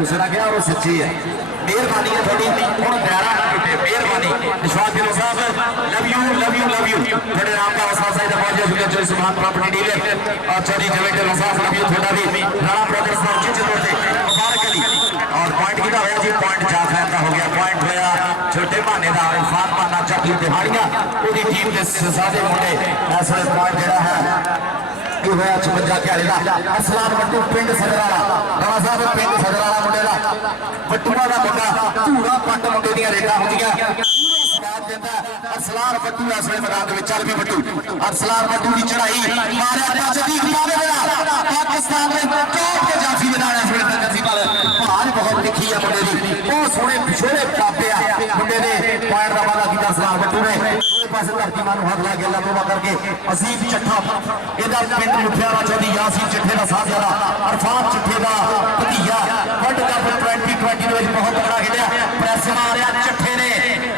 गुस्से ना गया और सच्ची है मेहरबानी है थोड़ी हूँ प्यारा टूटे मेहरबानी विश्वास दिलो साहब love you love you love you थोड़े नाम का वसा साइड पहुंचे चुके जो सुभान प्रॉपर्टी डीलर और चौधरी जवेद साहब लव यू थोड़ा भी राणा ब्रदर्स का चिच तोड़ते मुबारक अली और पॉइंट कितना होया जी पॉइंट जाफर का हो गया पॉइंट होया छोटे भाने का इरफान भाना चौधरी दिहाड़ियां पूरी टीम के सादे मुंडे इस वे पॉइंट जड़ा है कि होया 56 खिलाड़ी का असलाम बट्टू पिंड सदराला राणा साहब पिंड सदराला मुंडे का बट्टूआ का मुंडा धूड़ा पट्ट मुंडे दी रेखा होंदियां अरसलान बट्टू इस वे मैदान में चल भी बट्टू अरसलान बट्टू की चढ़ाई मारे ताजदीक मारे पाकिस्तान में टॉप के जाफी मैदान इस वे नसीबा भार बहुत लिखी है मुंडे दी बहुत सोहने पिछोड़े कापे आ मुंडे ने पॉइंट का वादा किया अरसलान बट्टू ने दो पासे धरती मां हाथ ला के अल्लाह तौबा करके अजीम चट्ठा एदा पिंड मुठियारा चौधरी यासीन चिट्ठे का साथियारा अरफान चिट्ठे का भतीजा वर्ल्ड कप 2020 में बहुत बड़ा खेलिया प्रेस मारिया चिट्ठे ने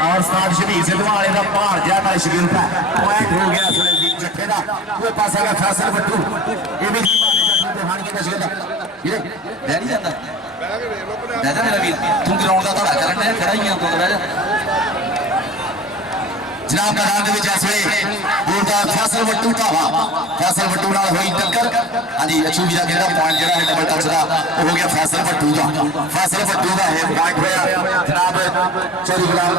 और उस्ताद शबीर सिद्धू वाले का भार जाता शबीर का पॉइंट हो गया अजीम चिट्ठे का वो पासा का फैसल बट्टू ये भी हानी का शेर ये रह नहीं जाता रहता मेरा वीर तुम ग्राउंड का धड़ा करना है खड़ा ही है तो रह जा जनाब मैदान के इस वे बोलता फैसल बट्टू ढावा फैसल बट्टू नाल होई टक्कर हां जी अच्छू भी का पॉइंट जेड़ा है डबल टच दा हो गया फैसल बट्टू का है पॉइंट होया जनाब चौधरी गुलाम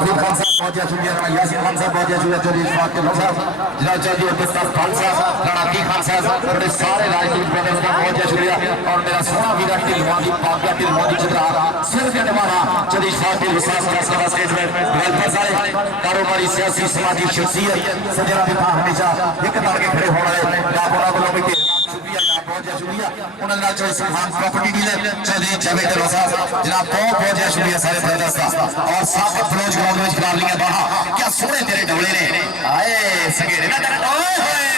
फरीद खान साहब पहुंचे चुके हैं यासीन खान साहब पहुंचे चुके चौधरी इशफाक खान साहब जनाब चौधरी अब्दुल खान साहब राणा की खान साहब बड़े सारे राजनीतिक ब्रदर्स का पहुंचे चुके और मेरा सोना वीरा टिलवा की पाका टिलवा की चित्रा सिर के निभाना चौधरी इशफाक साहब का स्टेज में डेवलपर सारे कारोबारी सियासी समाजी शख्सियत सजरा भी था हमेशा एक तार के खड़े होने वाले लाखों लोगों में शुक्रिया बहुत शुक्रिया उन्होंने चौधरी सुभान प्रॉपर्टी डीलर चौधरी जवेद साहब जनाब बहुत शुक्रिया सारे ब्रदर्स का और साफ फलोज ग्राउंड में खिला लिया बाहा क्या सोने तेरे डबले ने आए सगेरे ना तेरे ओए होए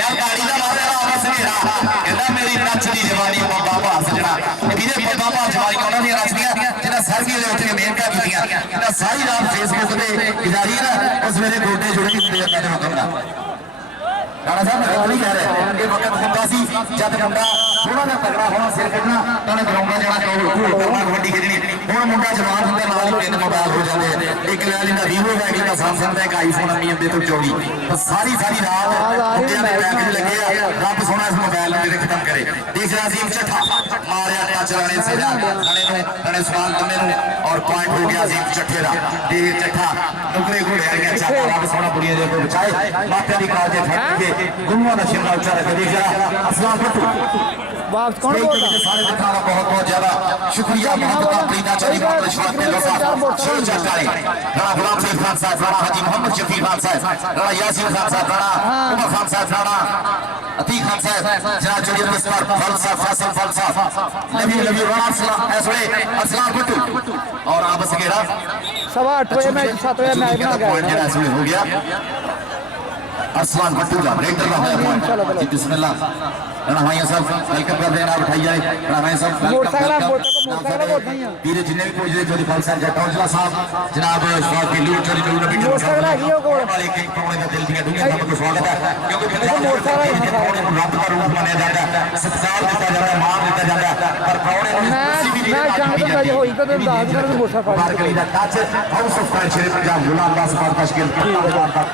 यार गाड़ी दा मारे आवा सगेरा कहंदा मेरी नचदी जवानी बाबा सजना मेरे बाबा जवानी ਉਹਨਾਂ ਦੀਆਂ ਰਚਦੀਆਂ ਜਿਹੜਾ ਸਰਗੀ ਦੇ ਉੱਤੇ ਮਿਹਨਤਾਂ ਕੀਤੀਆਂ ਜਿਹੜਾ ਸਾਰੀ ਰਾਤ ਫੇਸਬੁੱਕ ਤੇ ਗੁਜ਼ਾਰੀ ਨਾ ਉਸ ਵੇਲੇ ਗੋਡੇ ਜੁੜੇ ਹੁੰਦੇ ਆ ਕਹਿੰਦੇ ਹੁਕਮ ਦਾ राणा साहब मैं नहीं कह रहे ये वक्त होंदा सी जब मुंडा थोड़ा जिहा तगड़ा होना सिर कटना तो ग्राउंड जाना घूल करना कबड्डी खेलनी हुण मुंडा जवान होंदे नाल ही तीन मोबाइल हो जाते एक ले लेंदा वीवो है एक सैमसंग का एक आईफोन अम्मी अब्बे तो चौड़ी तो सारी रात मुंडियां दे बैग लगे रब सोना इस मोबाइल नूं खत्म करे देख रहा अजीम चट्ठा मारिया टच राणे सिरा राणे सवाल तुमे और पॉइंट हो गया अजीम चट्ठे दा देख चट्ठा नुकरे घोड़े आ गया चट्ठा रब सोना बुढ़िया दे को बचाए माथे दी काल दे फट के गुरुओं का शिमला उच्चा रख देख जरा अस्सलाम बट्टू वापस कौन बोलता है सारे दिखावा बहुत बहुत ज्यादा शुक्रिया मोहब्बत प्रीता चौधरी मोहम्मद इशफाक के लोसा शेर चटकाई राणा गुलाम फरीद खान साहब राणा हाजी मोहम्मद शफी खान साहब राणा यासीन खान साहब राणा उमर खान साहब राणा अतीक खान साहब जनाब चौधरी मुस्ताक फलसा फैसल फलसा नबी राणा सलाम ऐसवे अस्सलाम बट्टू और आप सगेरा 8:15 बजे मैच 7 बजे मैच बना गया पॉइंट जरा ऐसे हो गया अरसलान बट्टू का रेडर का है पॉइंट जी बिस्मिल्लाह राणा भाई साहब वेलकम कर देना उठाई जाए राणा भाई साहब वीरे जिन्ने भी पहुंचे चौधरी फलसा जटौजला साहब जनाब इशफाक की लूट चोरी चोरी नबी वाले के कोने का दिल दिया दुनिया सबको स्वागत है क्योंकि रब का रूप माना जाता है सत्कार दिता जाता है मान दिता जाता है पर कौन मैं जानता हूं होई तो दाद कर मोसा फाड़ दा टच हाउस ऑफ फायर शेर पंजाब गुलाम दास पाक तशकील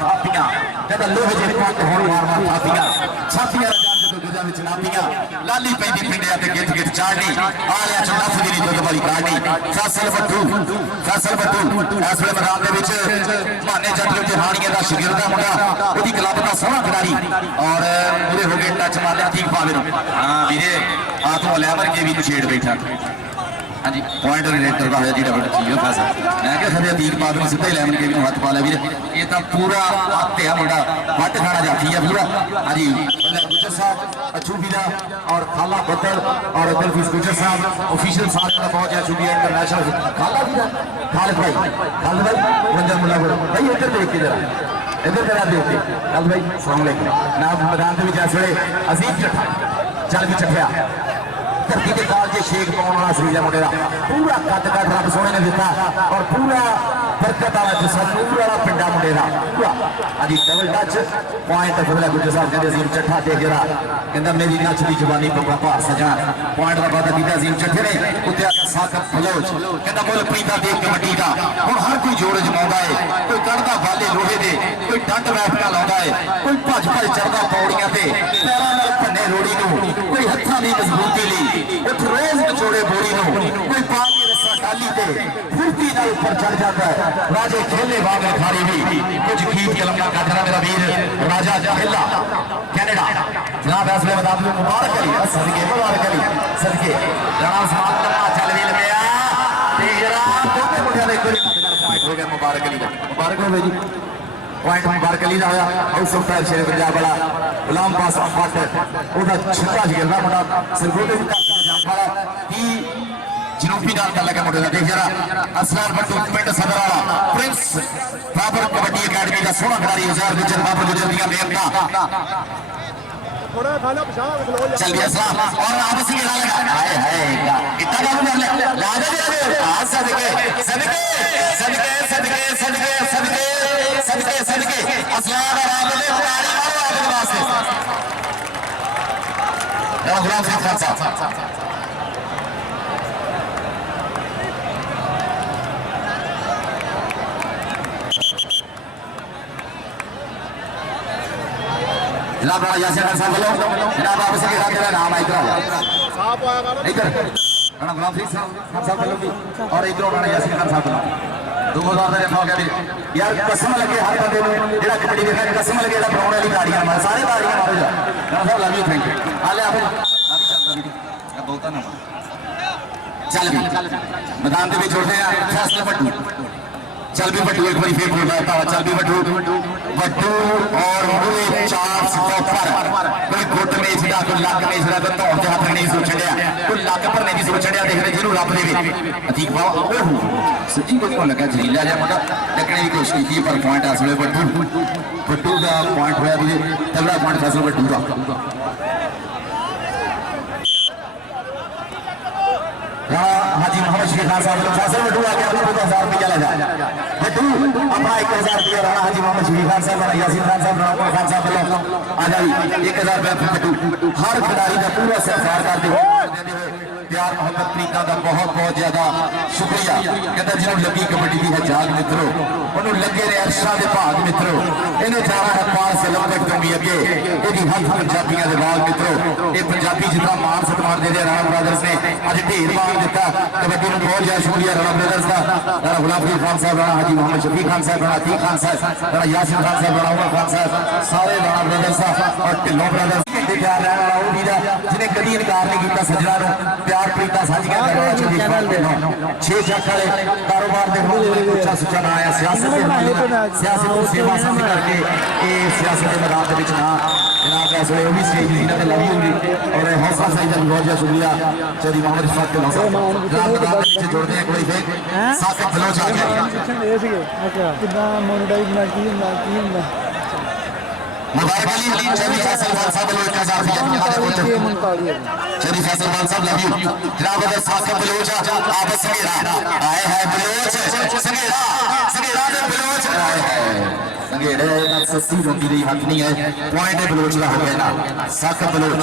थापियां जब लोहे जे पॉइंट होण मार थापियां छातियां लाली पैदी पिंडिया ते गिट गिट चाड़नी आलिया च नफ दी दुध वाली काढ़नी फैसल बट्टू इस वे मैदान दे विच माने जट ते हाणीए दा शागिर्द दा मुंडा ओदी क्लब दा सोहना खिडारी और पूरे हो गए टच मारिया ठीक पावे हां वीरे आ तू लेवर के भी छेड़ बैठा हाँ जी पॉइंट रिलेटर का है जी डबल ठीक है फैसल मैं क्या सदे अतीक बाद में सीधा 11 के भी हाथ पा लिया वीरे ये तो पूरा आते है मुंडा वट खाना जाती है पूरा हाँ जी गुजर साहब अच्छू बीरा और खाला बदल और दिलफीस गुजर साहब ऑफिशियल सारे का बहुत ज्यादा शुक्रिया इंटरनेशनल खाला बीरा खालिद भाई रंजन मुल्ला भाई इधर देख के जरा इधर जरा देख के खालिद भाई अस्सलाम वालेकुम नाम मैदान के विच इस वे अजीम चट्ठा चल भी चट्ठिया धरती के काल जे शेख पाने वाला सरीजा मुंडे का पूरा कट रब सोने ने दिता और पूरा बरकत वाला जिसका नूर वाला पिंडा मुंडे दा अजी डबल टच पॉइंट बदला गुजर साहब कहते अजीम चट्ठा ते जरा कहंदा मेरी नच दी जवानी बब्बा भार सजना पॉइंट दा वादा कीता अजीम चट्ठे ने उत्ते आके साकत बलोच कहंदा मुल पींदा देख कबड्डी दा हुण हर कोई जोड़ जमाउंदा है कोई कढ़दा बाले लोहे दे कोई डंड बैठका लाउंदा है कोई भज भज चढ़दा पौड़ियां ते पैरां नाल भन्ने रोड़ी नूं कोई हत्थां दी मजबूती लई उठ रोज निचोड़े बोरी नूं कोई पा के रस्सा डाली ते फुर्ती नाल ऊपर चढ़ जाता है राजे खेले बाग खारी भी कुछ गीत कलम का काटना मेरा वीर राजा खेला कनाडा जनाब फैसले बता दूं मुबारक अली सदके सदके राणा समाज करना चल भी लगे ते जरा दोनों मुंडियां दे कोई पॉइंट हो गया मुबारक अली मुबारक हो जी पॉइंट मुबारक अली दा होया हाउस ऑफ फायर शेर पंजाब वाला गुलाम पास फट ओदा छिक्का गिरना मुंडा सरगोटे दा जाम वाला की जनूबी नाल कर लगा मुंडे दा देख जरा असरार बट्टू पिंड सदर वाला प्रिंस बाबर कबड्डी अकेडमी का सोहना खिलाड़ी हजार गुजर बाबर गुजर दिया मेहनत चल गया सलाम और आपस में लगा हाय हाय कितना काम कर ले लाजा दे आज सदके सदके सदके सदके सदके सदके सदके सदके असलाम और आपने पुरानी मारो आपके वास्ते गुलाम खान साहब जनाब यासिन खान साहब बोलो जनाब आपस के साथ मेरा नाम इधर इधर राणा गुलाम खान साहब बोलो भी और इधर राणा यासिन खान साहब बोलो 2000 ਦਾ ਜਫਾ ਕਹਿੰਦੇ ਯਾਰ ਕਸਮ ਲੱਗੇ ਹਰ ਬੰਦੇ ਨੂੰ ਜਿਹੜਾ ਕਬੱਡੀ ਦੇਖਦਾ ਕਸਮ ਲੱਗੇ ਜਿਹੜਾ ਬਣਾਉਣ ਵਾਲੀ ਤਾੜੀਆਂ ਮਾਰ ਸਾਰੇ ਤਾੜੀਆਂ ਮਾਰੋ ਜਾ ਰਾਣਾ ਸਾਹਿਬ ਲਵ ਯੂ ਥੈਂਕ ਯੂ ਆ ਲੈ ਆਪੇ ਬਹੁਤਾ ਨਾ ਚੱਲ ਵੀ ਮੈਦਾਨ ਦੇ ਵਿੱਚ ਉੱਠਦੇ ਆ ਫੈਸਲਾ ਪੱਟੂ चल भी बट्टू एक बार फिर बोल रहा था चल भी बट्टू बट्टू और मुरे चार स्टॉपर कोई घुट नहीं छड़ा कोई लक नहीं छड़ा तो धौन ते हाथ नहीं सो छड़िया कोई लक पर नहीं सो छड़िया देख रहे जिन्हों रब देवे अतीक बाबा सच्ची कुछ को लगा जलीला जा मुंडा टकने की कोशिश की पर पॉइंट इस वे बट्टू का पॉइंट होया भी तगड़ा पॉइंट फैसल बट्टू का हाजी मोहम्मद शफी खान साहब फैसल बट्टू आके अपने 2000 रुपया ले जा बट्टू अपना 1000 रुपया राणा हाजी मोहम्मद शफी खान साहब यासीन खान साहब राणा खान साहब बोलो आ जाई 1000 रुपया बट्टू हर खिलाड़ी का पूरा सहकार करते हुए प्यार मोहब्बत प्रीता का बहुत बहुत ज्यादा शुक्रिया कहता जिन्होंने लगी कबड्डी की है जाग मित्रों उन्होंने लगे ने अर्शा के भाग मित्रों इन्हें जाना है पार से लंबे तो भी अगे यदि हथ पंजाबियों के भाग मित्रों ये पंजाबी जितना मान सत्कार दे राणा ब्रदर्स ने अज ढेर मार दिता कबड्डी में बहुत ज्यादा शुक्रिया राणा ब्रदर्स का राणा गुलाम खान साहब राणा हाजी मोहम्मद शफी खान साहब राणा अतीक खान साहब राणा यासिन खान साहब राणा उमर खान साहब सारे राणा ब्रदर्स और ढिल्लों ब्रदर्स जिन्हें कभी इनकार नहीं किया सजना प्यार प्रीता साझियां छे जख वाले कारोबार के उच्चा सुचा ना आया सियासत सियासत सेवा समझ करके ये सियासत के मैदान के ना जनाब इस वे भी स्टेज जिन्होंने लगी होगी और हौसला सही का बहुत बहुत शुक्रिया चौधरी मोहम्मद इरफान के जनाब मैदान के जोड़ते हैं कोई फिर साकत बलोच आ गया मुबारक अली चौधरी फैसल खान साहब बलोच 1000 रुपया चौधरी फैसल खान साहब लव यू जनाब अगर साकत बलोच आप संगेरा आए है बलोच संगेरा संगेरा दे बलोच आए है संगेरे ना सस्ती रोटी दी हक नहीं है पॉइंट है बलोच का हो गया ना साकत बलोच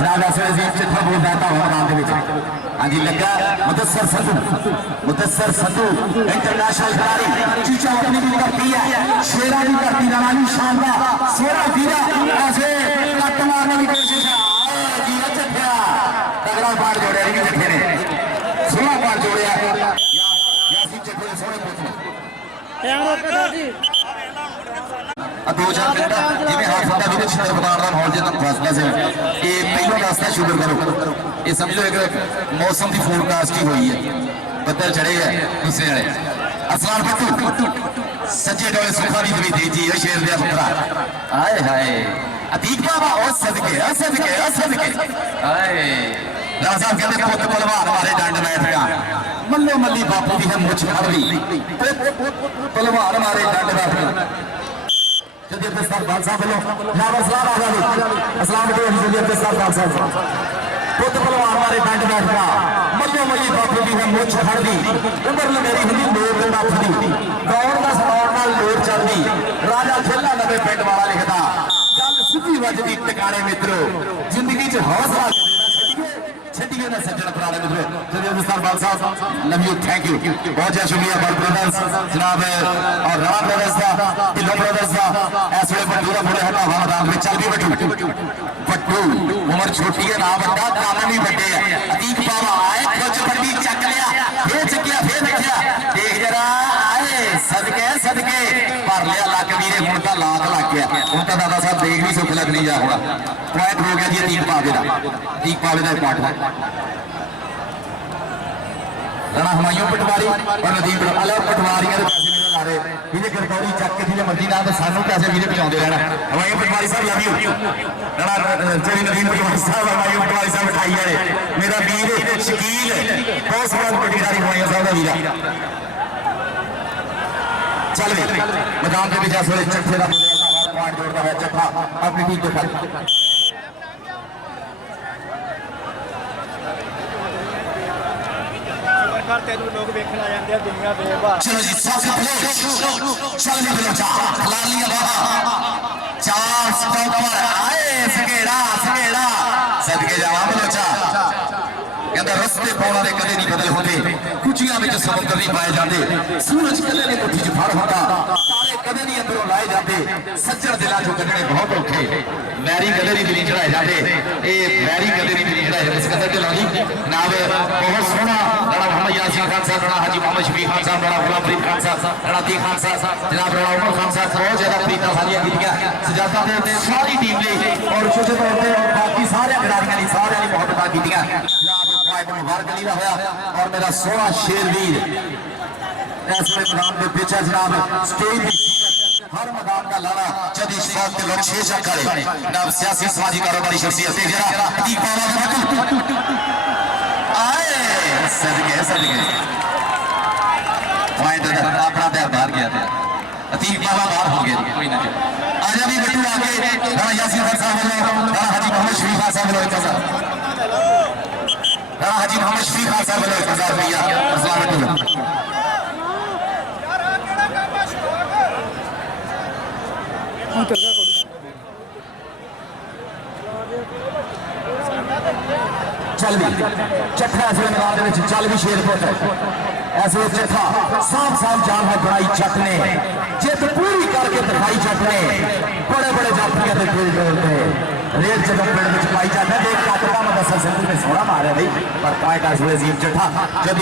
जनाब ऐसे अजीब चिट्ठा बोल जाता हूं मैदान के विच हाँ जी लगा मुदस्सर सद्धू इंटरनेशनल खिलाड़ी चीचा अपनी भी करती है शेरा भी करती रानी शानदार सोना वीरा ऐसे कट मारने की कोशिश तगड़ा पार जोड़िया जट्ठे ने सोना पार जोड़िया यासीन जट्ठे ने सोने दो चार घंटा जिन्हें हाथ फटा भी शहर बता रहा माहौल जितना फैसला से ये पहला रास्ता शुगर करो ये समझ लो एक मौसम की फोरकास्टिंग हुई है बदल चढ़े है दूसरे वाले असलान बट्टू सच्चे डोले सुखा भी तभी तेजी है शेर दिया पुत्रा हाय हाय अतीक बाबा और सदके हाय राणा साहब कहते पुत पहलवान हमारे डंड बैठ गया मल्लो मल्ली बापू की है मुझ फड़ ली पहलवान हमारे डंड बैठ गया जल्दी दस्तार खान साहब बोलो नाम असलाम आजादी असलाम के जल्दी दस्तार खान साहब पुत हमारे बैंड बैठना मल्लो मल्ली बापू जी ने मुछ खड़दी उम्र लमेरी हुंदी लोर दे नੱਥ दी दौड़ दा सनौर नाल लोर चलदी राजा खेला नवे पिंड वाला लिखदा गल सिੱਧੀ ਵੱਜਦੀ ਟਿਕਾਣੇ मित्रो जिंदगी च हौसला छड्डिए ना सज्जन पुराने मित्रो जनाब सरबाल साहब लव यू थैंक यू बहुत बहुत शुक्रिया बड़ ब्रदर्स जनाब और राणा ब्रदर्स दा ढिल्लों ब्रदर्स दा इस वेले बंदूरा मुंडे हटा मैदान में चल भी बट्टू उम्र छोटी है ना बड़ा काम नहीं बड़े है अतीक बाबा आए कुछ बड़ी चक लिया फिर चकिया फिर देखिया देख जरा आए सदके सदके भर लिया लक वीरे हुण तां लाख लग गया हुण तां दादा साहब देख भी सुख लगनी जा होना पॉइंट हो गया जी अतीक पावे दा पॉइंट राणा हुमायूं पटवारी और नदीम अलग पटवारियां दे पैसे मेरे ला रहे इहदे गरदौरी चक के जिहड़े मर्जी नाल ते सानू पैसे वीरे पहुंचाउंदे रहना हुमायूं पटवारी साहब लव यू राणा चेरी नदीम पटवारी साहब हुमायूं पटवारी साहब मिठाई वाले मेरा वीर शकील बहुत सोहना पटवारी हुमायूं साहब दा वीरा चल भी मैदान के विच इस वेले चट्ठे दा पॉइंट जोड़दा है चट्ठा अपनी टीम के साथ तेनू लोग देखना जाते हैं दुनिया बेवा चलो जी सबसे पहले चल भी बलोचा खिला लिया बाबा चार स्टॉपर आए सकेड़ा सदके जावा बलोचा कहता रस्ते पाउणा दे कदे नहीं बदल होंदे कुचियां विच समुंदर नहीं पाए जाते सूरज कदे नहीं मुट्ठी च फड़ होंदा तारे कदे नहीं अंदरों लाए जाते सज्जन दिलां चों कढणे बहुत औखे मैरी कदे नहीं दिली चढ़ाए जाते ए मैरी कदे नहीं दिली चढ़ाए जाते सिकंदर ढिल्लों जी जनाब बहुत सोहना राणा मोहम्मद यासीन खान साहब राणा हाजी मोहम्मद शफीक खान साहब राणा गुलाम फरीद खान साहब राणा तीक खान साहब जनाब राणा उमर खान साहब बहुत ज्यादा प्रीतां सारियां कीतियां सजादा दे सारी टीम ने और विशेष तौर पे बाकी सारे खिलाड़ियों ने सारे ने मुहब्बतां कीतियां मुबारक अली का होया और मेरा सोहना शेरवीर इस मैदान में बेचा जनाब स्टेज हर मैदान का लाना जद इशफाक के लोग 6 चक करे नाम सियासी समाजी कारोबारी शख्सियत है जरा दीपावा आए सदके पॉइंट अपना ते बाहर गया था अतीक बाबा बाहर हो गया कोई ना आजा भी बटू आके राणा यासीन खान साहब राणा हाजी मोहम्मद शफीक खान साहब राणा हाजी मोहम्मद शफीक खान साहब वाले 1000 रुपया अस्सलाम वालेकुम चल भी चट्ठा इस मैदान दे विच चल भी शेरपुर ऐसे चट्ठा साफ जान है बनाई जट ने जित पूरी करके दिखाई जट ने बड़े बड़े जाफिया के खेल जोड़ते रेल जगह पेड़ में पाई जाता है एक काटका में दस सिंधु ने सोना मारे नहीं पर पॉइंट आज हुए अजीम चट्ठा जब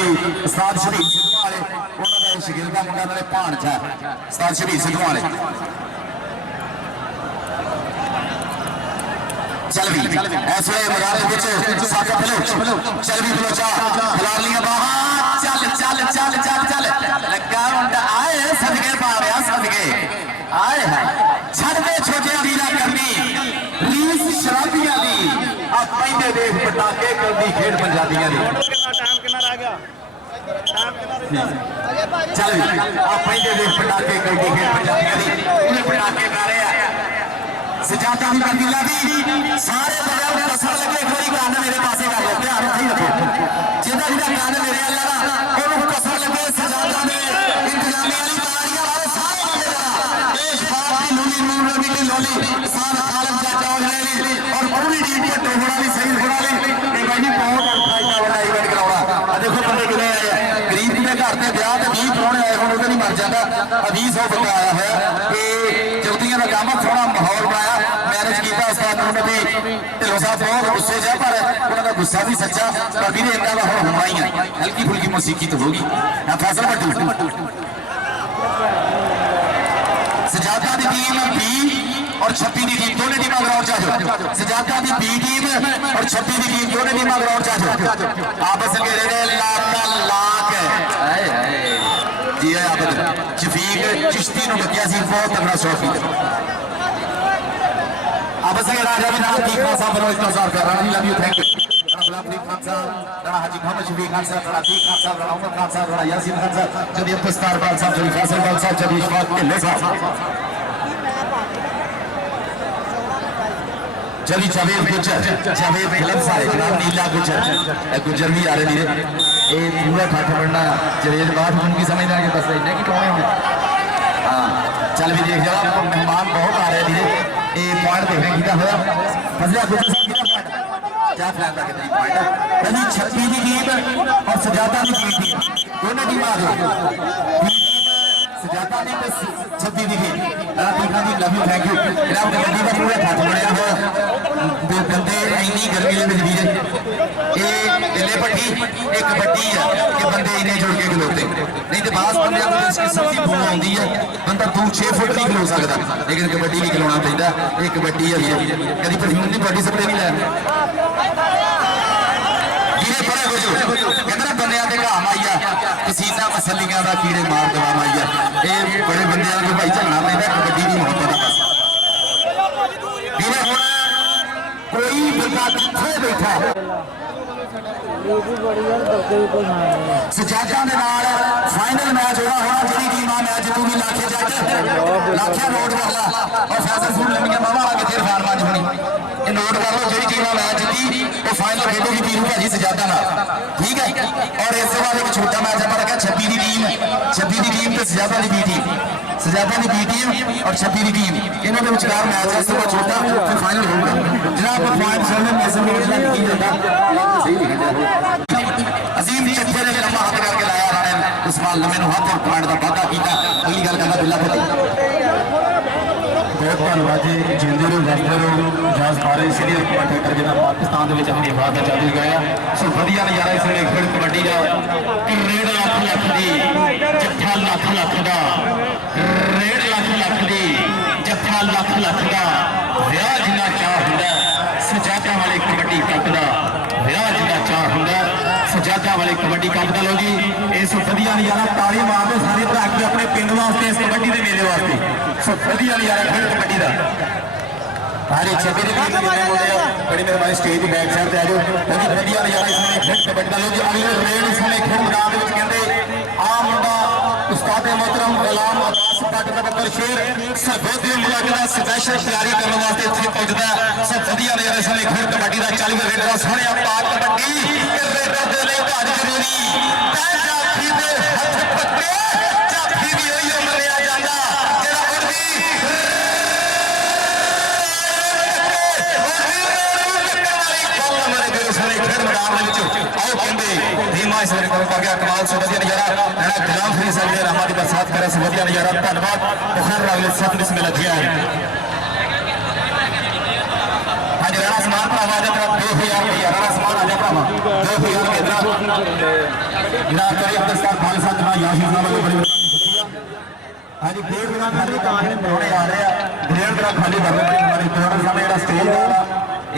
उस्ताद शबीर सिद्धू वाले उन्होंने शकील का मुंडा ने भाणजा उस्ताद शबीर सिद्धू वाले चल भी इस वे मैदान विच साका बलोच चल भी बलोचा खिला लिया बाहा चल लगा मुंडा आए सदके पावया सदके आए है छड़ दे छोटे वीरा करनी रीस शराबियां दी आ पैंदे देख पटाके करदी खेड पंजाबियां दी टाइम कितना रह गया चल आ पैंदे देख पटाके करदी खेड पंजाबियां दी उन्हें पटाके मारे आ सजादा भी कंदीला भी सारे बड़े बड़े कसर लगे कोई कान मेरे पासे कर लो ध्यान नहीं रखो जिदा कान मेरे अल्लाह दा ओनु कसर लगे सजादा ने इंतजामी वाली तारियां वाले सारे बंदे देश पाक की लूली नूर नबी की लोली सारा आलम चाचा और पूरी टीम को टोकरा भी सही बना ली ये भाई जी बहुत फायदा वाला इवेंट कराउणा आ देखो बंदे कितने आए गरीब के घर ते ब्याह ते 20 परौणे आए हुण ओदे नहीं मर जांदा 20 बंदा आया है कि जल्दियां दा काम थोड़ा माहौल बनाया मैरिज किया उस्ताद नबी ढिल्लों साहब बहुत गुस्से च पर उन्होंने गुस्सा भी सच्चा पर भी इन्ना का हुण होना ही है हल्की फुल्की मौसीकी तो होगी फैसल भट्टू सजादा की टीम बी और 26 की टीम दोनों टीम ग्राउंड च आ जाओ सजादा की बी टीम और 26 की टीम दोनों टीम ग्राउंड च आ जाओ आपस घेरे ने लाख जी है आबद शफीक चिश्ती ने बकिया सी बहुत तगड़ा शौकी आपस में राजा भी नाम तीखा साहब बनो 1000 का रानी love you thank you Ghulam Farid Khan साहब राणा हाजी मोहम्मद शफीक खान साहब राणा तीक खान साहब राणा उमर खान साहब राणा यासीन खान साहब जदी अब्दुस्तार बाल साहब जदी फैसल बाल साहब जदी इशफाक ढिल्ले साहब चली जावेद गुजर जावेद गलत सारे जनाब नीला गुजर गुजर भी आ रहे वीरे ये पूरा ठठ बनना जवेद बात उनकी समझना कि बस इन्हें कि कौन है हाँ चल भी देख जाओ मेहमान बहुत आ रहे वीरे ये पॉइंट देखने की होया फजला गुजर साहब कितना पॉइंट क्या ख्याल था कितनी पॉइंट है 26 की टीम और सजादा की टीम दोनों टीम आ गई सजादा ने 26 की टीम देखा जी लव यू थैंक यू जनाब कबड्डी का पूरा ठठ बनया हुआ बंदे इन्नी गर्मी में वीरे ये दिले भट्टी एक कबड्डी है कि बंदे इन्ने जुड़ के खलोते नहीं तो बास बंदे को इस किस्म की भूल आती है बंदा 2-6 फुट नहीं खलो सकता लेकिन कबड्डी भी खिलाना चाहिए ये कबड्डी है वीरे कभी परफ्यूम नहीं कबड्डी सप्रे नहीं लैन कहते बंद के घाम आई है पसीना मसलियां का कीड़े मार दवा आई है ये बड़े बंद को भाई झलना पैदा कबड्डी की मोहब्बत कोई बंदा किथे बैठा सजादा के नाल फाइनल मैच होगा होना जी टीम मैच जितूगी लाखे जट लाखिया नोट कर ला और फैसल फूड लंबिया बाबा आगे फिर फार्माज होनी ये नोट कर लो जी टीम मैच जीती वो फाइनल खेलेगी टीम भाजी सजादा नाल ठीक है और इस बाद एक छोटा मैच है रखा 26 की टीम तो सजादा की बी टीम सजादा की बी टीम और 26 की टीम इन्हों के विचकार मैच है इस बाद छोटा फिर फाइनल होगा जनाब पॉइंट सामने मैसेज में लिखी जाता अजीम चट्टे ने लंबा हाथ करके लाया राणे उस्मान लम्बे हाथ और पॉइंट का वादा किया अगली गल करना बिल्ला फतेह बहुत धन्यवाद जी जिंदे रहो वसदे रहो जास बारे सीनियर कमेंटेटर जिन्हें पाकिस्तान के अपनी बात चालू गया सो वधिया नज़ारा इस वे खेल कबड्डी का 1.5 लाख की जत्था लाख का 1.5 लाख की जत्था लाख का विआह जिन्ना चाह होंगे सजादा वाले कबड्डी कप का विआह जिन्ना चाह होंगे सजादा वाले कबड्डी कप का लो जी इस वधिया नज़ारा ताली मार दो सारे भरा के अपने पिंड वास्ते इस कबड्डी के मेले वास्ते सो वधिया नज़ारा खेल कबड्डी का हारे छब्बी बड़ी मेहरबानी स्टेज की बैक साइड आ जाओ क्योंकि वधिया नज़ारा इसमें खेल कबड्डी का लो जी अगले रेड इसमें खेल मैदान में कहते आ मुंडा उस्ताद मोहतरम गुलाम अब्बास भट्ट का पुत्र शेर सरगोदी मुलाकात का स्पेशल तैयारी करने वास्ते इत्थे पहुंचदा सब वधिया नज़ारा इसमें खेल कबड्डी का 40 रेडर सोहणे पाक कबड्डी रेडर दे लिए भारी जरूरी तै जाफी दे हथ पक्के जाफी भी होई मरिया जांदा जेड़ा उड़दी आओ कहते धीमा इस बारे कर गया कमाल से वधिया नज़ारा गुलाम फरी साहब ने रहमत बरसात करे से वधिया नज़ारा धन्यवाद बुखार अगले 7 बिस्मिल्लाह दिया है हां जी राणा समान पर आवाज है 2000 रुपया राणा समान आ जा भरावा 2000 के इधर जनाब करी अब्दुल साहब खान साहब जनाब यासीन साहब को बड़ी हां जी डेढ़ दिना खाली काम है होने आ रहे हैं डेढ़ दिना खाली करने बड़ी हमारी थोड़ा समय ਜਿਹੜਾ स्टेज वाला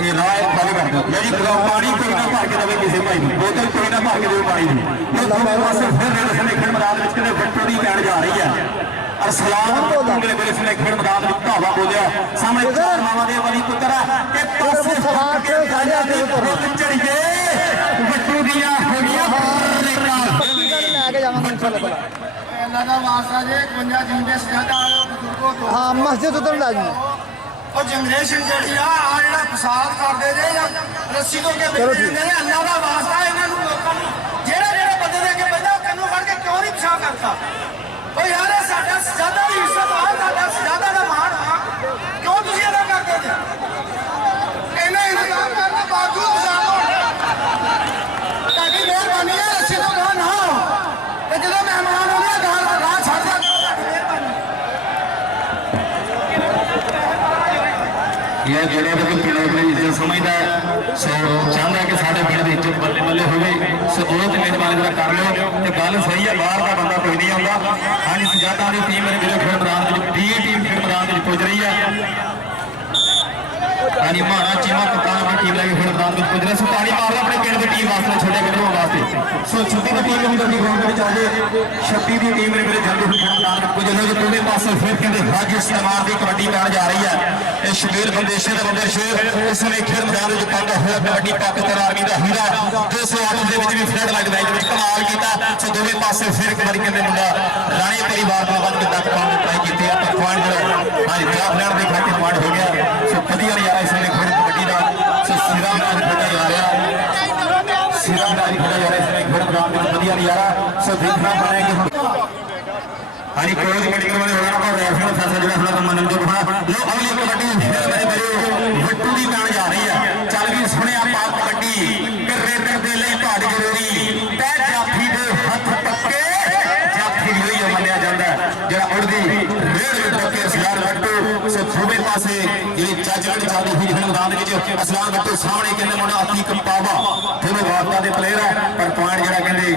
ये राय खाली कर दो जी पानी कोई ना भर के देवे किसी भाई बोतल कोई ना भर के देवे पानी की ये दोनों पासे फिर रेड इसमें खेल मैदान में कितने बटोड़ी पैण जा रही है और सलाम मेरे को इसमें खेल मैदान में धावा बोलिया सामने मामा दे वाली पुत्र के पासे फाट गाजा के चढ़ गए बटोड़ियां हो गया अल्लाह का वास्ता जे 51 जिंदे सजादा आलो बुजुर्गों तो हां मस्जिद उधर लाजमी और जनरेशन जी आ फसाद करते जे रस्सी तो के अल्लाह का वास्ता इन्हों लोगों जेड़े बंदे दे के बंदा कन्नू फड़ के क्यों नहीं पिछा करता ओ यार साडा सजादा दी इज्जत आ साडा सजादा दा मान आ क्यों तुसी अदा करते जे इन्हें इंतजाम करने बावजूद ताकि मेहरबानी है रस्सी तो कहा ना हो जो मेहमान होने राह छड़ जा यह जगह पे पिंड अपनी इज्जत समझता है सो चाहता है कि साढ़े पिंड की इज्जत बल्ले बल्ले हो सो वो तो मेहरबानी जरा कर लो तो गल सही है बाहर का बंदा कोई नहीं आता हाँ जी सजादा की टीम मेरे मेरे खेल मैदान डी टीम खेल मैदान पुज रही है हाँ जी माना चीमा कप्तान अपनी टीम लगे खेल मैदान में पुज रहे सो पानी मार अपने पिंड की टीम वास्ते छोटे पिंडों वास्ते सो 26 की टीम हम जल्दी ग्राउंड में चल जाए 26 की टीम मेरे मेरे जल्दी खेल मैदान में पुज रहे दोनों पासे फिर कहते हज इस्तेमाल की कबड्डी पैण जा रही है शबीर बंदेशे का बंदे शेर इसमें खेल मैदान में पाता हुआ कबड्डी पाकिस्तान आर्मी का हीरा 208 के भी फिर लगता है कमाल किया सो दोनों पासे फिर एक बार कहते मुंडा राणे परिवार का बंद तक पॉइंट ट्राई की पॉइंट हाँ जी जाफलैंड के खाते पॉइंट हो गया सो वधिया नज़ारा इसमें खेल कबड्डी नजारा सो देखना पड़ेगा हाँ जी कोई कबड्डी करवाने होगा ना रेफरी का फैसला जो है मनन जो होना लो अगली कबड्डी फिर मेरे मेरे वट्टू की पैन जा रही है चल भी सुने आप कबड्डी रेडर दे लिए भाड़ जरूरी तै जाफी दे हथ पक्के जाफी ही मनिया जाता है जरा उड़दी रेड टक्के असलान वट्टू सो खूबे पासे ये जजमेंट चालू हुई है मैदान में असलान वट्टू सामने कहने मुंडा अतीक पावा फिर वार्ता के प्लेयर है पर पॉइंट जरा कहते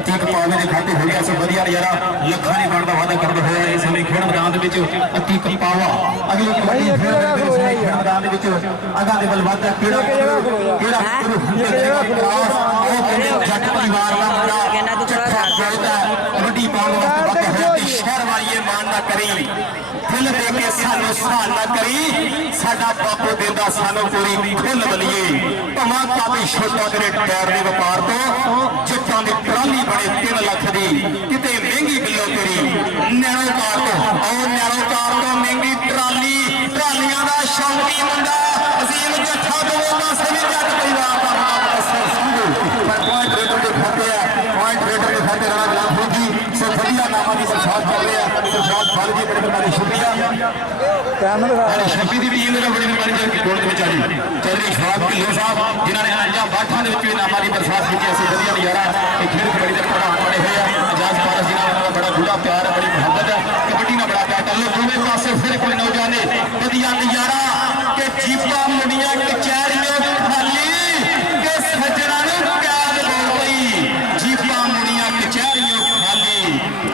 अतीक पावे के खाते हो गया सो वधिया नजारा लखा नहीं बनता वादा करता हुआ इस समय खेल मैदान अतीक पावा अगली कबड्डी मैदान अगा दे बल वादा जट परिवार का मुंडा कबड्डी पावन शहर वाली मान ना करी फुल दे के सानू सहान ना करी साडा बापू देंदा सानू पूरी खुल बलिए धमाका भी छोटा तेरे टायर के व्यापार तो जट्टां दी ट्राली बने 3 लाख दी किते महंगी बिलो तेरी नैनो कार तो और नैनो कार तो महंगी ट्राली ट्रालियां दा शौकी मुंडा अजीम जट्ठा तो पासे भी जट परिवार का मुंडा सर संधू पर पॉइंट रेडर के खाते है पॉइंट रेडर के खाते राणा गुलाम होगी सो बढ़िया नामा की बरसात कर रहे हैं बरसात फल जी बड़े बड़े शुक्रिया कैमरा शफी दी टीम ने बड़ी बड़ी जगह कोल में चली चौधरी शवाब ढिल्लों साहब जिन्होंने अंजा बाठां दे विच नामा की बरसात की ऐसी बढ़िया नजारा एक खेल कबड्डी दे प्रधान बने हुए हैं आजाद पारस जी नाल बड़ा गूढ़ा प्यार बड़ी मोहब्बत है कबड्डी ना बड़ा प्यार ताल्लुक दूसरे पासे फिर कोई नौजवान बढ़िया नजारा के जीपा मुंडियां कचहरियों खाली के सजणा नु कैद बोल पई जीपा मुंडियां कचहरियों खाली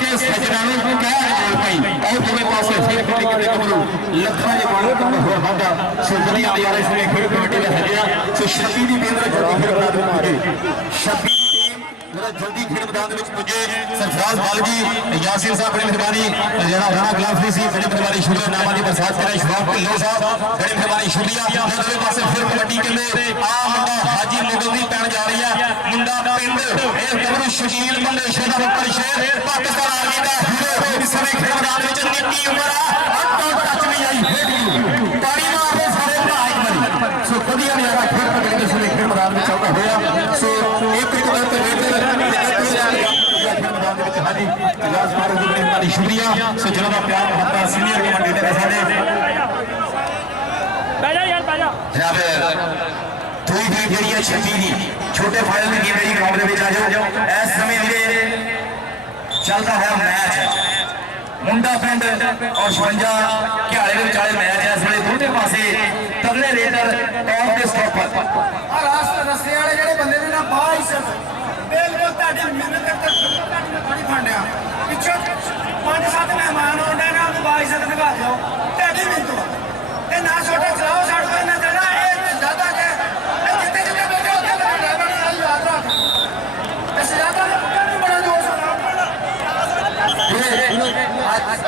के सजणा नु कैद बोल पई और दूसरे पासे फिर कबड्डी के कबरू लखा जे मान का हो वादा सो बढ़िया नजारा इसमें खेल कबड्डी में सजया सो शफी दी केंद्र जल्दी खेल मैदान में पुजे शफी दी टीम जरा जल्दी खेल मैदान में पुजे सरफराज बाल जी यासीन साहब बड़ी मेहरबानी जरा राणा गुलाम सी बड़ी मेहरबानी शुक्रिया नामा की बरसात करे शवाब ढिल्लों साहब बड़ी मेहरबानी शुक्रिया दूसरे पासे फिर कबड्डी के लिए आ मुंडा हाजी मुगल दी पैन जा रही है मुंडा पिंड ए कबरू शकील बंदे शेर ऊपर शेर पाकिस्तान आर्मी का हीरो इस समय खेल मैदान में निक्की उम्र है टच नहीं आई हेड ताड़ी मारने सारे भाई मरी सो बढ़िया नजारा खेल कबड्डी के समय खेल मैदान में चलता हुआ सो एक कदम पे रेडर हाजी इजाज मारो की मेहरबानी शुक्रिया सो जिन्होंने प्यार मोहब्बत सीनियर कमांडेटर साडे बैठा यार बैठा जनाब थोड़ी भी ਜਿਹੜੀ ਹੈ ਛੱਡੀ ਦੀ ਛੋਟੇ ਫਾਈਨਲ ਦੀ ਗੇਮ ਗਰਾਊਂਡ ਦੇ ਵਿੱਚ ਆ ਜਾਓ ਇਸ ਸਮੇਂ ਅੱਗੇ ਚੱਲਦਾ ਹੋਇਆ ਮੈਚ ਮੁੰਡਾ ਪਿੰਡ ਔਰ 56 ਘਿਆਲੇ ਦੇ ਵਿਚਾਲੇ ਮੈਚ ਹੈ ਇਸ ਵੇਲੇ ਦੋਨੇ ਪਾਸੇ ਤਰਲੇ ਰੇਡਰ ਟੌਪ ਦੇ ਸਟਾਪਰ ਆ ਰਸਤੇ ਵਾਲੇ ਜਿਹੜੇ ਬੰਦੇ ਨੇ ਨਾ ਬਾਹਰ ਇੱਜ਼ਤ ਬਿਲਕੁਲ ਤੁਹਾਡੀ ਮਿਹਨਤ ਕਰਕੇ ਤੁਹਾਡੀ ਪਾਣੀ ਫੰਡਿਆ ਪਿੱਛੋਂ 5-7 ਮਹਿਮਾਨ ਆਉਂਦੇ ਨੇ ਉਹਨੂੰ ਬਾਹਰ ਇੱਜ਼ਤ ਦਿਖਾ ਦਿਓ ਤੁਹਾਡੀ ਮਿਹਨਤ ਤੇ ਨਾ ਛੋਟਾ ਚਲਾਓ ਸਾਡੇ ਕੋਲ ਨਾ ਚੱਲਣਾ ਇਹ ਜ਼ਿਆਦਾ ਕਿ ਜਿੱਤੇ ਜਿੱਤੇ ਬੈਠੇ ਉੱਥੇ ਡਰਾਈਵਰ ਨਾਲ ਯਾਦ ਰੱਖ ਤੇ ਸਿਆਦਾ ਨੂੰ ਬੜਾ ਜੋਸ਼ ਆਉਂਦਾ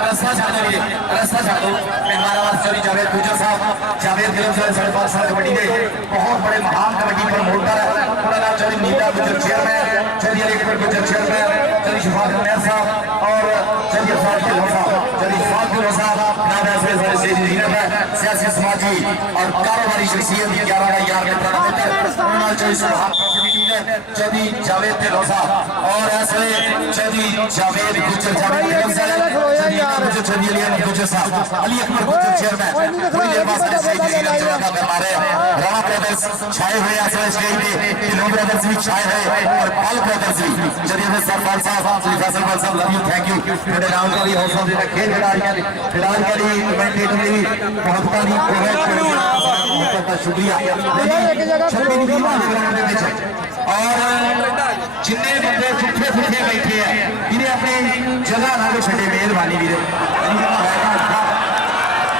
रस्ता छाड़ो मेहमान आवाज चली जावेद गुजर साहब जावेद गिरम साहब 5.5 साल कबड्डी के बहुत बड़े महान कबड्डी प्रमोटर है पूरा नाम चौधरी मीता गुजर चेयरमैन चौधरी अली गुजर चेयरमैन चौधरी शफाक उमैर साहब और चौधरी अफाक ढिल्लों साहब चौधरी शफाक ढिल्लों साहब नाम ऐसे सारे स्टेज जीनत है सियासी समाजी और कारोबारी शख्सियत 11 का यार के प्रोग्राम चौधरी सुभान चौधरी जावेद ढिल्लों साहब और ऐसे चौधरी जावेद गुजर जावेद गिरम साहब चौधरी अली गुजर साहब अली अकबर गुजर चेयरमैन थोड़ी देर बाद सारे स्टेज जीनत जगह का कर रहे हैं राणा ब्रदर्स छाए हुए हैं स्टेज पे ढिल्लों ब्रदर्स भी छाए हैं और पाल ब्रदर्स भी चलिए सरपाल साहब श्री फैसल पाल साहब लव यू थैंक यू मेरे नाम का भी हौसला देना खेल खिलाड़ी के लिए कमेंटेटर ने भी बहुत शुक्रिया और जिन्ने बंदे भुखे भुखे बैठे हैं इन्हें अपनी जगह ना छे मेहरबानी भी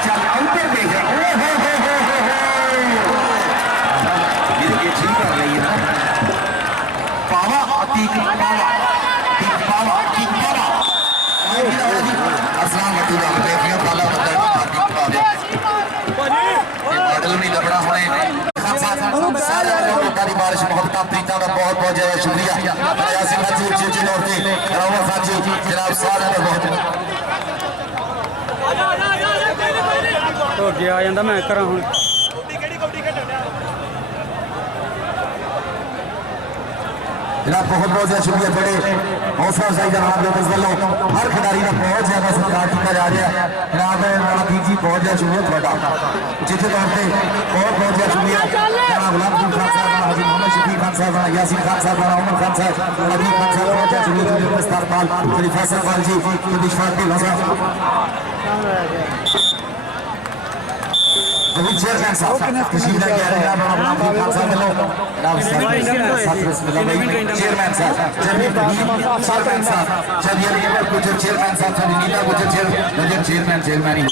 चल उधर देख ठीक कर रही है पावा अतीक पावा पावा पावा असलाम मॉडल नहीं लबड़ा होने बारिश मोहब्बत प्रीता का बहुत बहुत ज्यादा शुक्रिया जनाब सारे बहुत आ जाता मैं करा हूँ जनाब बहुत बहुत ज्यादा शुक्रिया बड़े हौसला अफजाई जनाब बेबस वालों हर खिडारी का बहुत ज्यादा सत्कार किया जा रहा है जनाब मलकीत जी बहुत ज्यादा शुक्रिया थोड़ा जिथे तौर पर बहुत बहुत ज्यादा शुक्रिया जनाब गुलाम खान साहब हाजी मोहम्मद शफी खान साहब यासीन खान साहब उमर खान साहब अली खान साहब बहुत ज्यादा शुक्रिया मुस्तारपाल फैसल पाल जी इशफाक ढिल्लों साहब चेयरमैन साहब तशरीफ लेके आ रहे हैं जनाब खान साहब चेयरमैन साहब चेयरमैन साहब चेयरमैन ही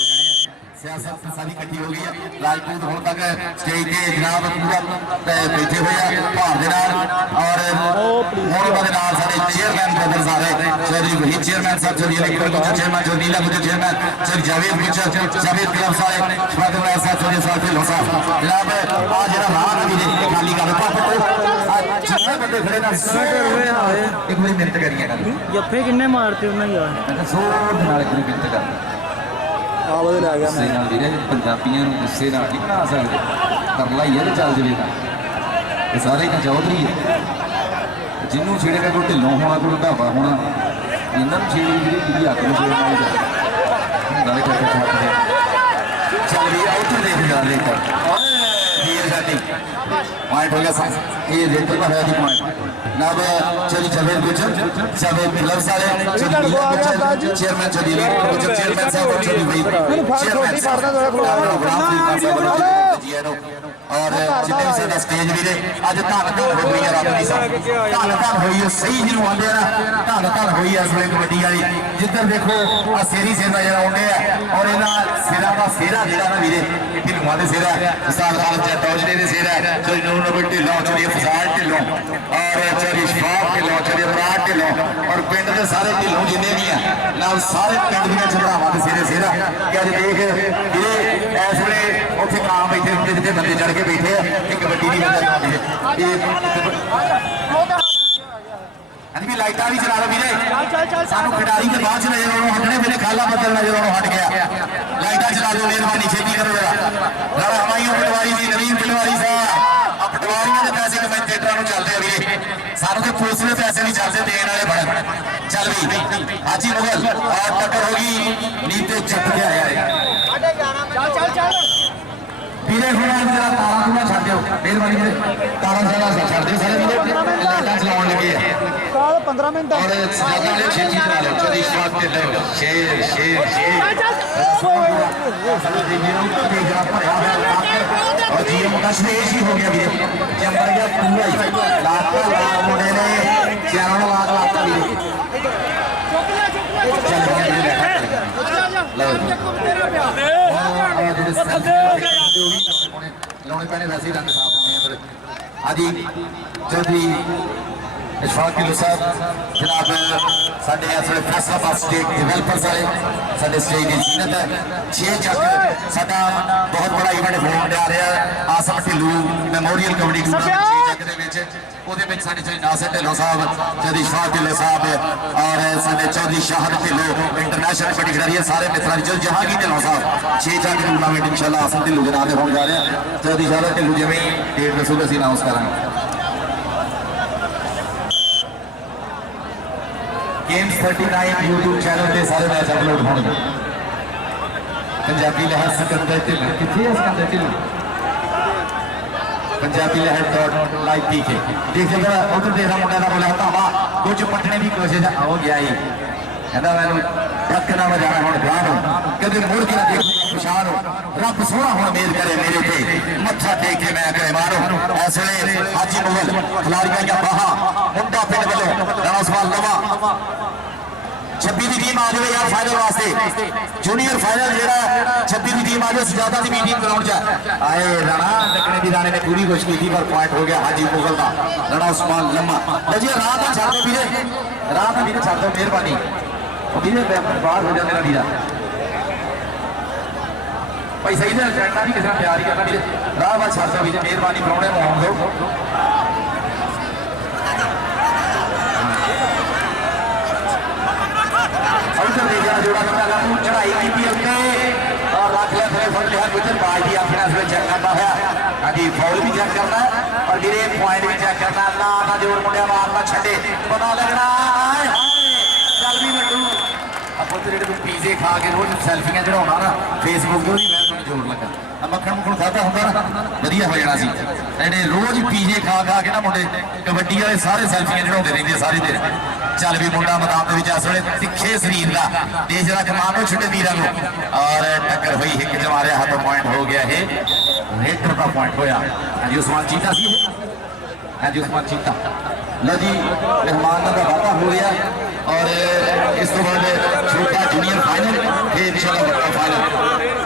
सियासत सारी इकट्ठी हो गई है राजपूत होने तक स्टेज के जनाब पूरा बैठे हुए हैं भार के नाल और सारे चेयरमैन ब्रदर्स आ रहे चौधरी वहीद चेयरमैन साहब चौधरी अली गुज्जर चेयरमैन चौधरी नीला गुज्जर चेयरमैन चौधरी जावेद गुज्जर जावेद कलम साहब शफात उमर साहब चौधरी साहब ढिल्लों साहब जनाब आज जरा राह अभी खाली कर जितने बंदे खड़े ना एक बारी मिनट करिए जफ्फे किन्ने मारते उन्हें यार मिनट कर ਵੀਰੇ ਪੰਜਾਬੀਆਂ ਨੂੰ ਗੁੱਸੇ ਨਾਲ ਨਹੀਂ ਬਣਾ ਸਕਦੇ ਤਰਲਾ ਹੀ ਹੈ ਤੇ ਚੱਲ ਜਵੇਗਾ ਇਹ ਸਾਰੇ ਇੱਕ ਚੌਧਰੀ ਹੈ ਜਿਹਨੂੰ ਛੇੜੇਗਾ ਕੋਈ ਢਿੱਲੋਂ ਹੋਣਾ ਕੋਈ ਢਾਬਾ ਹੋਣਾ ਇਹਨਾਂ ਨੂੰ ਛੇੜੀ ਜਿਹੜੀ ਹੱਥ ਨੂੰ ਛੇੜਨਾ ਹੀ ਹੁੰਦਾ ਹੈ ਕਰਕੇ ਛੱਡਦੇ ਚੱਲ ਵੀ ਆਉਟ ਦੇਖ ਜਾ ਰਹੇ ਕਰ ਵੀਰ ਸਾਡੀ पॉइंट हो गया ये रेटर पर है पॉइंट नाब चली जावेद गुज्जर जावेद लफ्ज वाले चेयरमैन चली चेयरमैन साहब चली भाई चेयरमैन और जितने भी साडा स्टेज वीरे अज धन धन हो गई है रब दी धन धन हुई है सही जिन्हों आंदे ना धन धन हुई है इस वे कबड्डी वाली जिधर देखो आ सेरी सेर नजर आउंदे है और इन्हां सिरां दा सेरा जिहड़ा ना वीरे ढिल्लों दे सेरा उस्ताद खालिद जट औजले दे सेरा चौधरी नूर नबी ढिल्लों चौधरी फसाद ढिल्लों और चौधरी इशफाक ढिल्लों चौधरी अबरार ढिल्लों और पिंड दे सारे ढिल्लों जिन्ने भी हैं नाल सारे पिंड दीयां झगड़ावां दे सेरे सेरा कि अज देख वीरे इस वे उत्थे काम बैठे हुंदे जिथे बंदे चढ़ के बैठे हैं एक कबड्डी दी वजह भी लाइटा भी चला लो वीरे सानू खिडारी के बाद नजर आने हटने वेले खाला बदल नजर आने हट गया लाइटा चला लो मेहरबानी छेती करो जरा जरा हमायूं पटवारी जी नवीन पटवारी साहब आ पटवारियों के पैसे कमेंटेटरां नूं चलदे वीरे सानू ते पुलिस दे पैसे नहीं चलदे देण वाले बड़न चल भी हाजी मुगल और टक्कर होगी नीते चट के आया है चल वीरे हुण जरा तारा थोड़ा छड्ड दिओ मेहरबानी वीरे तारा जरा छड्ड दिओ सारे वीरे लाइटां चलाउण लगे है 15 मिनट और ज्यादा ने छेती करा लो चौधरी इशफाक ते लो शेर शेर शेर और जी मुंडा शेष ही हो गया वीरे जंबर गया पूरा ही लाता लात मुंडे ने चारों लात लाता वीरे लाने पैने वैसे ही रंग साफ होने हैं आदि चौधरी इशफाक ढिल्लों साहब जनाब साडे इस वेले फैसलाबाद स्टेट डिवेलपर्स वाले साडे स्टेज की जीनत है 6 जग साडा बहुत बड़ा इवेंट होने आ रहा है आसम ढिल्लों मैमोरियल कबड्डी टूर्नामेंट 6 जग दे विच ਉਹਦੇ ਵਿੱਚ ਸਾਡੇ ਚੌਧਰੀ ਨਾਸਰ ਢਿੱਲੋਂ ਸਾਹਿਬ ਚੌਧਰੀ ਇਸ਼ਫਾਕ ਢਿੱਲੋਂ ਸਾਹਿਬ और ਸਾਡੇ ਚੌਧਰੀ ਸ਼ਾਹਦ ਢਿੱਲੋਂ ਇੰਟਰਨੈਸ਼ਨਲ ਕਬੱਡੀ ਖਿਡਾਰੀ ਸਾਰੇ ਮਿੱਤਰਾਂ ਦੀ ਜਹਾਂਗੀਰ ਢਿੱਲੋਂ ਸਾਹਿਬ 6 ਜਗ ਟੂਰਨਾਮੈਂਟ ਇਨਸ਼ਾਅੱਲਾ ਆਸਮ ਢਿੱਲੋਂ ਦੇ ਨਾਮ ਤੇ ਹੋਣ ਜਾ ਰਿਹਾ ਚੌਧਰੀ ਸ਼ਾਹਦ ਢਿੱਲੋਂ ਜਿਵੇਂ ਡੇਟ ਦੱਸੂਗਾ ਅਸੀਂ ਅਨਾਉਂਸ ਕਰਾਂਗੇ गेम्स 39 यूट्यूब चैनल पे सारे मैच अपलोड होंगे पंजाबी लहर सिकंदर ढिल्लों कितने है सिकंदर ढिल्लों पंजाबी लहर लाइव देखे देखिएगा उधर देखा मुंडा का बोला धावा कुछ पटने की कोशिश हो गया ही कहता मैं रखना बजाना हूँ ध्यान हो कभी मुड़ के देखूंगा खुशहाल हो रब सोना हूँ मेल करे मेरे पे मत्था टेक के मैं करे मारो ऐसे हाजी मुगल खिलाड़ियों का बहा मुंडा पिंड वालों रासवाल लवा 26 की टीम आ जाए यार फाइनल वास्ते जूनियर फाइनल जेड़ा 26 की टीम आ जाए सजादा की मीटिंग ग्राउंड च आए राणा दखने दी राणे ने पूरी कोशिश की पर पॉइंट हो गया हाजी मुगल का राणा उस्मान लम्मा जी राह तो छड़ दो वीरे राह तो वीरे छड़ दो मेहरबानी वीरे बाहर हो जाते वीरा भाई सही ने लड़ना भी किसी ने प्यार ही करना वीरे राह बात छड़ दो वीरे मेहरबानी प्राहुणे नूं आउण दो उधर देखा जोड़ा चढ़ाई की और रख लिया फिर फट लिया गुजर बाज भी अपने चेक करता है हाँ जी फाउल भी चेक करना है और ਵੀਰੇ ਪੁਆਇੰਟ ਵੀ ਚੈੱਕ ਕਰਨਾ ਨਾ ਜੋਰ ਮੁੰਡਿਆ ਮਾਰਨਾ ਛੱਡੇ ਪਤਾ ਲੱਗਣਾ ਹਾਏ ਹਾਏ ਚੱਲ ਵੀ ਵੱਡੂ ਆਪਾਂ ਤੇ ਜਿਹੜੇ ਤੂੰ ਪੀਜ਼ੇ ਖਾ ਕੇ ਰੋਜ਼ ਸੈਲਫੀਆਂ ਚੜਾਉਣਾ ਨਾ ਫੇਸਬੁੱਕ ਤੇ ਉਹਦੀ ਮੈਂ ਤੁਹਾਨੂੰ ਜੋਰ ਲੱਗਾ ਆ ਮੱਖਣ ਮੁੱਖਣ ਖਾਦਾ ਹੁੰਦਾ ਨਾ ਵਧੀਆ ਹੋ ਜਾਣਾ ਸੀ ਜਿਹੜੇ ਰੋਜ਼ ਪੀਜ਼ੇ ਖਾ ਕੇ ਨਾ ਮੁੰਡੇ ਕਬੱਡੀ ਵਾਲੇ ਸਾਰੇ ਸੈਲਫੀਆਂ ਚੜਾਉਂਦੇ ਰਹਿੰਦੇ ਸਾਰੇ ਦਿਨ ਚੱਲ ਵੀ ਮੁੰਡਾ ਮੈਦਾਨ ਦੇ ਵਿੱਚ ਇਸ ਵੇਲੇ ਤਿੱਖੇ ਸਰੀਰ ਦਾ ਦੇਸ਼ ਦਾ ਕਮਾਨ ਨੂੰ ਛੱਡੇ ਵੀਰਾਂ ਨੂੰ ਔਰ ਟੱਕਰ ਹੋਈ ਇੱਕ ਜਮਾਰਿਆ ਹੱਥ ਪੁਆਇੰਟ ਹੋ ਗਿਆ ਇਹ ਰੇਡਰ ਦਾ ਪੁਆਇੰਟ ਹੋਇਆ ਹਾਂਜੀ ਉਸਮਾਨ ਚੀਤਾ ਸੀ ਹਾਂਜੀ ਉਸਮਾਨ ਚੀਤਾ ਲਓ ਜੀ ਮਹਿਮਾਨ ਦਾ ਵਾਅਦਾ ਹੋ ਗਿਆ ਔਰ ਇਸ ਤੋਂ ਬਾਅਦ ਛੋਟਾ ਜੂਨੀਅਰ ਫਾਈਨਲ ਤੇ ਇਨਸ਼ਾਅੱਲਾ ਵੱਡਾ ਫਾਈਨਲ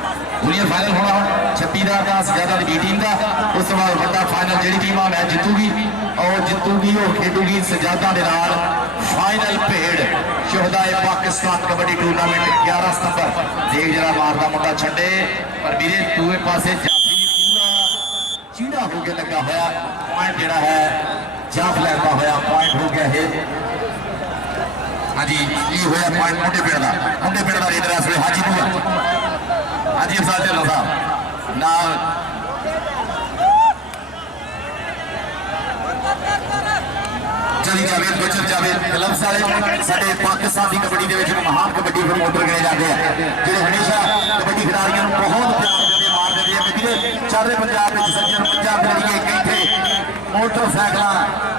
ਜੂਨੀਅਰ ਫਾਈਨਲ ਹੋਣਾ ਹੁਣ 36 ਦਾ ਆਕਾਸ ਜ਼ਿਆਦਾ ਦੀ ਟੀਮ ਦਾ ਉਸ ਤੋਂ ਬਾਅਦ ਵੱਡਾ ਫਾਈਨਲ ਜਿਹੜੀ ਟੀਮ ਆ ਮੈਚ ਜਿੱਤੂਗੀ ਔਰ ਜਿੱਤੂਗੀ ਉਹ ਖੇਡੂਗੀ ਸਜਾਦਾਂ ਦੇ ਨਾਲ ਫਾਈਨਲ ਭੇੜ ਸ਼ੁਹਦਾਏ ਪਾਕਿਸਤਾਨ ਕਬੱਡੀ ਟੂਰਨਾਮੈਂਟ 11 ਸਤੰਬਰ ਦੇਖ ਜਰਾ ਮਾਰਦਾ ਮੁੰਡਾ ਛੱਡੇ ਪਰ ਵੀਰੇ ਦੂਏ ਪਾਸੇ ਜਾਫੀ ਪੂਰਾ ਚੀੜਾ ਹੋ ਕੇ ਲੱਗਾ ਹੋਇਆ ਪੁਆਇੰਟ ਜਿਹੜਾ ਹੈ ਜਾਫ ਲੈਂਦਾ ਹੋਇਆ ਪੁਆਇੰਟ ਹੋ ਗਿਆ ਇਹ ਹਾਂਜੀ ਇਹ ਹੋਇਆ ਪੁਆਇੰਟ ਮੁੰਡੇ ਪਿੰਡ ਦਾ ਰੇਡਰ ਇਸ ਵੇਲੇ ਹਾਜੀਪੁਰ ਹਾਜੀ ਅਫਜ਼ਾਲ ਢਿੱਲੋਂ ਸਾਹਿਬ ਨਾਲ ਚਲੀ ਜਾਵੇ ਗੁਜਰ ਜਾਵੇ ਕਲੱਬਸ ਵਾਲੇ ਸਾਡੇ ਪਾਕਿਸਤਾਨ ਦੀ ਕਬੱਡੀ ਦੇ ਵਿੱਚ ਮਹਾਨ ਕਬੱਡੀ ਪ੍ਰਮੋਟਰ ਗਏ ਜਾਂਦੇ ਆ ਜਿਹੜੇ ਹਮੇਸ਼ਾ ਕਬੱਡੀ ਖਿਡਾਰੀਆਂ ਨੂੰ ਬਹੁਤ ਪਿਆਰ ਦਿੰਦੇ ਮਾਰ ਦਿੰਦੇ ਆ ਕਿ ਜਿਹੜੇ ਚਾਰੇ ਪੰਜਾਬ ਵਿੱਚ ਸੱਜਣ ਪੰਜਾਬ ਦੇ ਲਈ ਇੱਥੇ ਮੋਟਰਸਾਈਕਲਾਂ